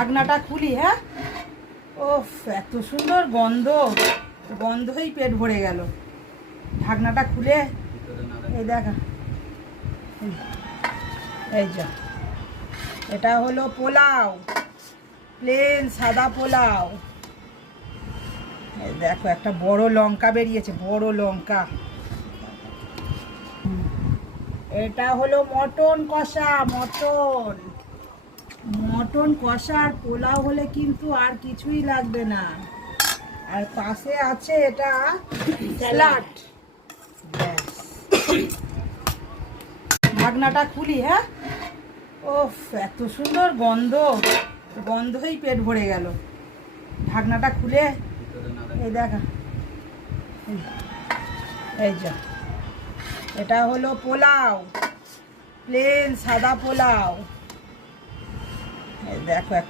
ঢাকনাটা খুলি। হ্যাঁ, ওফ এত সুন্দর গন্ধ, গন্ধই পেট ভরে গেল। ঢাকনাটা খুলে এই দেখা, এই যা, এটা হলো পোলাও, প্লেন সাদা পোলাও। এই দেখো একটা বড় লঙ্কা বেরিয়েছে, বড় লঙ্কা। এটা হলো মটন কষা, মটন মটন কষা আর পোলাও হলে কিন্তু আর কিছুই লাগবে না। আর পাশে আছে এটা স্যালাড। ব্যাস, ঢাকনাটা খুলি। হ্যাঁ, ওফ এত সুন্দর গন্ধ, গন্ধই পেট ভরে গেল। ঢাকনাটা খুলে এই দেখা, এই যা, এটা হলো পোলাও, প্লেন সাদা পোলাও। এই দেখো একটা